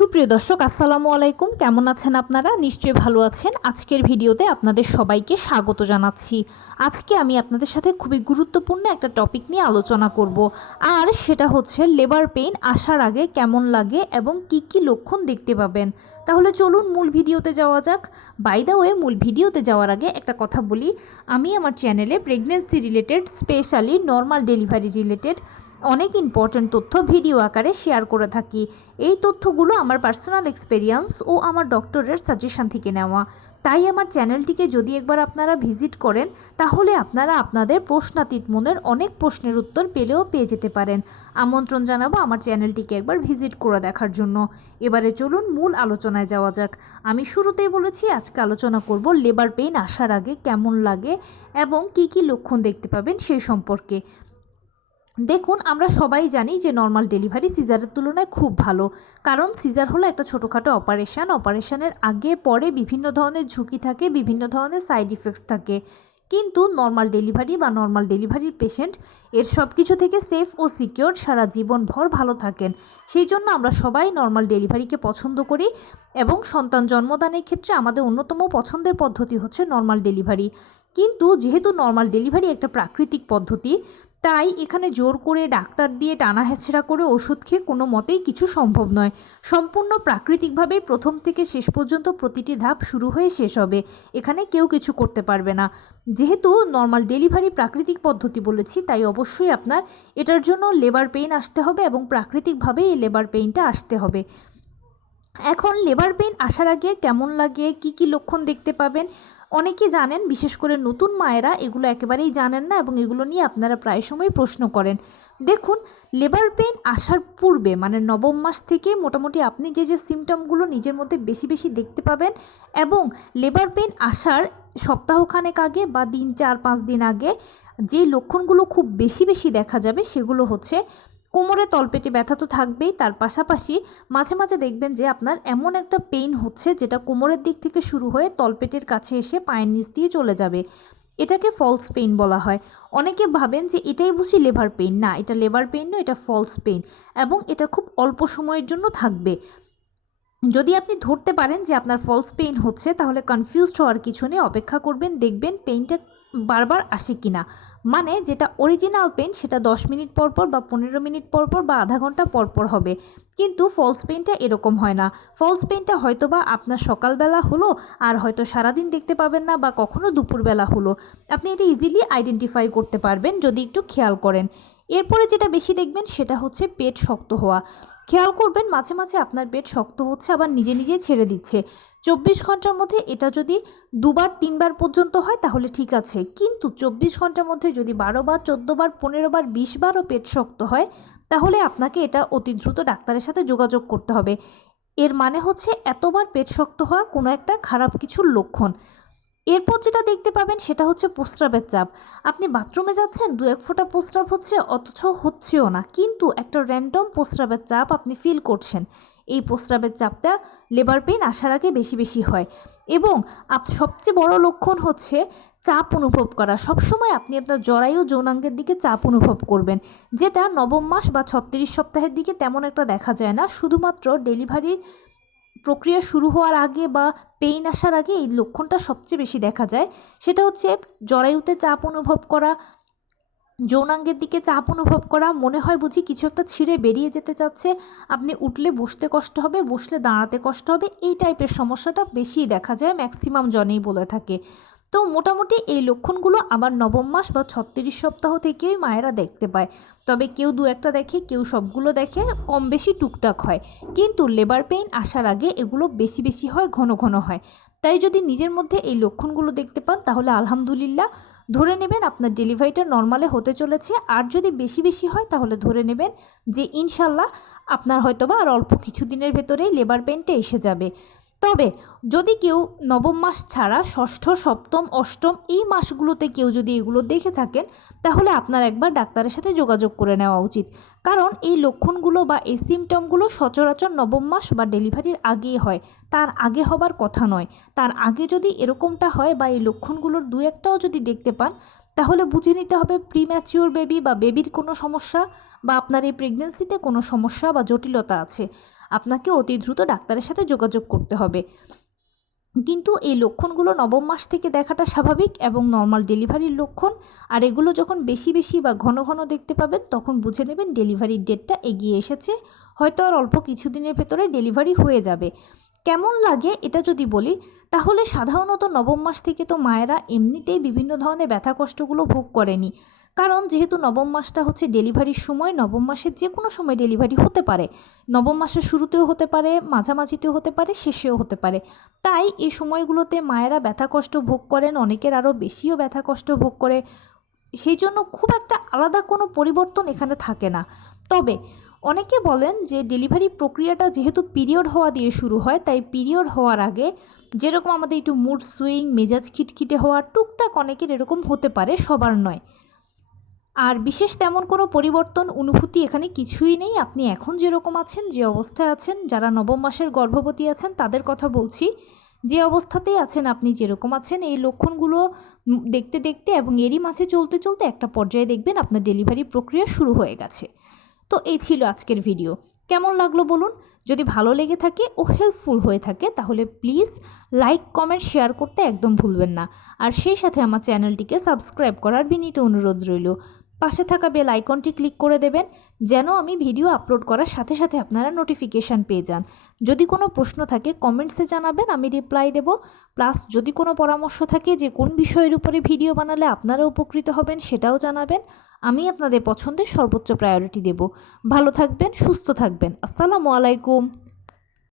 সুপ্রিয় দর্শক আসসালামু আলাইকুম, কেমন আছেন আপনারা? নিশ্চয়ই ভালো আছেন। আজকের ভিডিওতে আপনাদের সবাইকে স্বাগত জানাচ্ছি। আজকে আমি আপনাদের সাথে খুবই গুরুত্বপূর্ণ একটা টপিক নিয়ে আলোচনা করব, আর সেটা হচ্ছে লেবার পেইন আসার আগে কেমন লাগে এবং কি কি লক্ষণ দেখতে পাবেন। তাহলে চলুন মূল ভিডিওতে যাওয়া যাক। বাই দ্য ওয়ে, মূল ভিডিওতে যাওয়ার আগে একটা কথা বলি, আমি আমার চ্যানেলে pregnancy related, specially normal delivery related অনেক ইম্পর্ট্যান্ট তথ্য ভিডিও আকারে শেয়ার করে থাকি। এই তথ্যগুলো আমার পার্সোনাল এক্সপেরিয়েন্স ও আমার ডক্টরের সাজেশন থেকে নেওয়া। তাই আমার চ্যানেলটিকে যদি একবার আপনারা ভিজিট করেন, তাহলে আপনারা আপনাদের প্রশ্নাতীত মনের অনেক প্রশ্নের উত্তর পেয়ে যেতে পারেন। আমন্ত্রণ জানাবো আমার চ্যানেলটিকে একবার ভিজিট করে দেখার জন্য। এবারে চলুন মূল আলোচনায় যাওয়া যাক। আমি শুরুতেই বলেছি আজকে আলোচনা করব লেবার পেইন আসার আগে কেমন লাগে এবং কি কি লক্ষণ দেখতে পাবেন সেই সম্পর্কে। দেখুন, আমরা সবাই জানি যে নর্মাল ডেলিভারি সিজারের তুলনায় খুব ভালো, কারণ সিজার হলো একটা ছোটোখাটো অপারেশনের আগে পরে বিভিন্ন ধরনের ঝুঁকি থাকে, বিভিন্ন ধরনের সাইড ইফেক্টস থাকে। কিন্তু নর্মাল ডেলিভারি বা নর্মাল ডেলিভারির পেশেন্ট এর সব কিছু থেকে সেফ ও সিকিওর সারা জীবনভর ভালো থাকেন। সেই জন্য আমরা সবাই নর্মাল ডেলিভারিকে পছন্দ করি এবং সন্তান জন্মদানের ক্ষেত্রে আমাদের অন্যতম পছন্দের পদ্ধতি হচ্ছে নর্মাল ডেলিভারি। কিন্তু যেহেতু নর্মাল ডেলিভারি একটা প্রাকৃতিক পদ্ধতি, তাই এখানে জোর করে ডাক্তার দিয়ে টানা হেঁচড়া করে ওষুধ খেয়ে কোনো মতেই কিছু সম্ভব নয়। সম্পূর্ণ প্রাকৃতিকভাবেই প্রথম থেকে শেষ পর্যন্ত প্রতিটি ধাপ শুরু হয়ে শেষ হবে। এখানে কেউ কিছু করতে পারবে না। যেহেতু নর্মাল ডেলিভারি প্রাকৃতিক পদ্ধতি বলেছি, তাই অবশ্যই আপনার এটার জন্য লেবার পেইন আসতে হবে এবং প্রাকৃতিকভাবেই এই লেবার পেইনটা আসতে হবে। এখন লেবার পেইন আসার আগে কেমন লাগে, কি কি লক্ষণ দেখতে পাবেন, অনেকে জানেন, বিশেষ করে নতুন মায়েরা এগুলো একেবারেই জানেন না এবং এগুলো নিয়ে আপনারা প্রায় সময় প্রশ্ন করেন। দেখুন, লেবার পেইন আসার পূর্বে মানে নবম মাস থেকে মোটামুটি আপনি যে যে সিমটমগুলো নিজের মধ্যে বেশি বেশি দেখতে পাবেন, এবং লেবার পেইন আসার সপ্তাহখানেক আগে বা 3-4-5 দিন আগে যে লক্ষণগুলো খুব বেশি বেশি দেখা যাবে সেগুলো হচ্ছে কোমরে তলপেটে ব্যথা তো থাকবেই, তার পাশাপাশি মাঝে মাঝে দেখবেন যে আপনার এমন একটা পেইন হচ্ছে যেটা কোমরের দিক থেকে শুরু হয়ে তলপেটের কাছে এসে পায়ের নিচ দিয়ে চলে যাবে। এটাকে ফলস পেইন বলা হয়। অনেকে ভাবেন যে এটাই বুঝি লেবার পেইন। না, এটা লেবার পেইন নয়, এটা ফলস পেইন, এবং এটা খুব অল্প সময়ের জন্য থাকবে। যদি আপনি ধরতে পারেন যে আপনার ফলস পেইন হচ্ছে, তাহলে কনফিউজড হওয়ার কিছু নেই, অপেক্ষা করবেন, দেখবেন পেইনটা বারবার আসে কিনা। মানে যেটা অরিজিনাল পেইন সেটা 10 মিনিট পর পর বা 15 মিনিট পর পর বা আধা ঘন্টা পর পর হবে, কিন্তু ফলস পেইনটা এরকম হয় না। ফলস পেইনটা হয়তো বা আপনার সকালবেলা হলো, আর হয়তো সারাদিন দেখতে পাবেন না, বা কখনো দুপুরবেলা হলো। আপনি এটা ইজিলি আইডেন্টিফাই করতে পারবেন যদি একটু খেয়াল করেন। এরপরে যেটা বেশি দেখবেন সেটা হচ্ছে পেট শক্ত হওয়া। খেয়াল করবেন মাঝে মাঝে আপনার পেট শক্ত হচ্ছে আবার নিজে নিজেই ছেড়ে দিচ্ছে। 24 ঘন্টার মধ্যে এটা যদি 2-3 বার পর্যন্ত হয় তাহলে ঠিক আছে, কিন্তু 24 ঘন্টার মধ্যে যদি 12 বার, 14 বার, 15 বার, 20 বারও পেট শক্ত হয়, তাহলে আপনাকে এটা অতি দ্রুত ডাক্তারের সাথে যোগাযোগ করতে হবে। এর মানে হচ্ছে এতবার পেট শক্ত হওয়া কোনো একটা খারাপ কিছুর লক্ষণ। এরপর যেটা দেখতে পাবেন সেটা হচ্ছে প্রস্রাবের চাপ। আপনি বাথরুমে যাচ্ছেন, 2-1 ফোঁটা প্রস্রাব হচ্ছে, অথচ হচ্ছেও না, কিন্তু একটা র্যান্ডম প্রস্রাবের চাপ আপনি ফিল করছেন। এই প্রস্রাবের চাপটা লেবার পেইন আসার আগে বেশি বেশি হয়। এবং সবচেয়ে বড় লক্ষণ হচ্ছে চাপ অনুভব করা। সবসময় আপনি আপনার জরায়ু যৌনাঙ্গের দিকে চাপ অনুভব করবেন, যেটা নবম মাস বা 36 সপ্তাহের দিকে তেমন একটা দেখা যায় না। শুধুমাত্র ডেলিভারির প্রক্রিয়া শুরু হওয়ার আগে বা পেইন আসার আগে এই লক্ষণটা সবচেয়ে বেশি দেখা যায়। সেটা হচ্ছে জরায়ুতে চাপ অনুভব করা, যৌনাঙ্গের দিকে চাপ অনুভব করা, মনে হয় বুঝি কিছু একটা ছিঁড়ে বেরিয়ে যেতে চাচ্ছে, আপনি উঠলে বসতে কষ্ট হবে, বসলে দাঁড়াতে কষ্ট হবে, এই টাইপের সমস্যাটা বেশি দেখা যায়, ম্যাক্সিমাম জনেই বলে থাকে। তো মোটামুটি এই লক্ষণগুলো আবার নবম মাস বা 36 সপ্তাহ থেকেই মায়েরা দেখতে পায়। তবে কেউ 2-1টা দেখে, কেউ সবগুলো দেখে, কম বেশি টুকটাক হয়। কিন্তু লেবার পেইন আসার আগে এগুলো বেশি বেশি হয়, ঘন ঘন হয়। তাই যদি নিজের মধ্যে এই লক্ষণগুলো দেখতে পান তাহলে আলহামদুলিল্লাহ, ধরে নেবেন আপনার ডেলিভারিটা নর্মালে হতে চলেছে। আর যদি বেশি বেশি হয় তাহলে ধরে নেবেন যে ইনশাল্লাহ আপনার হয়তোবা আর অল্প কিছু দিনের ভেতরেই লেবার পেইনটা এসে যাবে। তবে যদি কেউ নবম মাস ছাড়া ষষ্ঠ, সপ্তম, অষ্টম এই মাসগুলোতে কেউ যদি এগুলো দেখে থাকেন, তাহলে আপনার একবার ডাক্তারের সাথে যোগাযোগ করে নেওয়া উচিত। কারণ এই লক্ষণগুলো বা এই সিমটমগুলো সচরাচর নবম মাস বা ডেলিভারির আগেই হয়, তার আগে হবার কথা নয়। তার আগে যদি এরকমটা হয় বা এই লক্ষণগুলোর 2-1টাও যদি দেখতে পান, তাহলে বুঝে নিতে হবে প্রিম্যাচিওর বেবি বা বেবির কোনো সমস্যা, বা আপনার এই প্রেগনেন্সিতে কোনো সমস্যা বা জটিলতা আছে। আপনাকে অতি দ্রুত ডাক্তারের সাথে যোগাযোগ করতে হবে। কিন্তু এই লক্ষণগুলো নবম মাস থেকে দেখাটা স্বাভাবিক এবং নর্মাল ডেলিভারির লক্ষণ। আর এগুলো যখন বেশি বেশি বা ঘন ঘন দেখতে পাবেন তখন বুঝে নেবেন ডেলিভারির ডেটটা এগিয়ে এসেছে, হয়তো আর অল্প কিছুদিনের ভেতরে ডেলিভারি হয়ে যাবে। কেমন লাগে এটা যদি বলি, তাহলে সাধারণত নবম মাস থেকে তো মায়েরা এমনিতেই বিভিন্ন ধরনের ব্যথা কষ্টগুলো ভোগ করেনি, কারণ যেহেতু নবম মাসটা হচ্ছে ডেলিভারির সময়, নবম মাসের যে কোনো সময় ডেলিভারি হতে পারে, নবম মাসের শুরুতেও হতে পারে, মাঝামাঝিতেও হতে পারে, শেষেও হতে পারে। তাই এই সময়গুলোতে মায়েরা ব্যথা কষ্ট ভোগ করেন, অনেকের আরও বেশিও ব্যথা কষ্ট ভোগ করে। সেই জন্য খুব একটা আলাদা কোনো পরিবর্তন এখানে থাকে না। তবে অনেকে বলেন যে ডেলিভারি প্রক্রিয়াটা যেহেতু পিরিয়ড হওয়া দিয়ে শুরু হয়, তাই পিরিয়ড হওয়ার আগে যেরকম আমাদের একটু মুড সুইং, মেজাজ খিটখিটে হওয়া টুকটাক অনেকের এরকম হতে পারে, সবার নয়। আর বিশেষ তেমন কোনো পরিবর্তন অনুভূতি এখানে কিছুই নেই। আপনি এখন যেরকম আছেন, যে অবস্থায় আছেন, যারা নবম মাসের গর্ভবতী আছেন তাদের কথা বলছি, যে অবস্থাতেই আছেন আপনি যেরকম আছেন, এই লক্ষণগুলো দেখতে দেখতে এবং এরই মাঝে চলতে চলতে একটা পর্যায়ে দেখবেন আপনার ডেলিভারি প্রক্রিয়া শুরু হয়ে গেছে। তো এই ছিল আজকের ভিডিও। কেমন লাগলো বলুন? যদি ভালো লেগে থাকে ও হেল্পফুল হয়ে থাকে তাহলে প্লিজ লাইক, কমেন্ট, শেয়ার করতে একদম ভুলবেন না। আর সেই সাথে আমার চ্যানেলটিকে সাবস্ক্রাইব করার বিনীত অনুরোধ রইল। পাশে থাকা বেল আইকনটি ক্লিক করে দেবেন যেন আমি ভিডিও আপলোড করার সাথে সাথে আপনারা নোটিফিকেশান পেয়ে যান। যদি কোনো প্রশ্ন থাকে কমেন্টসে জানাবেন, আমি রিপ্লাই দেব। প্লাস যদি কোনো পরামর্শ থাকে যে কোন বিষয়ের উপরে ভিডিও বানালে আপনারা উপকৃত হবেন সেটাও জানাবেন। আমি আপনাদের পছন্দের সর্বোচ্চ প্রায়োরিটি দেব। ভালো থাকবেন, সুস্থ থাকবেন। আসসালামু আলাইকুম।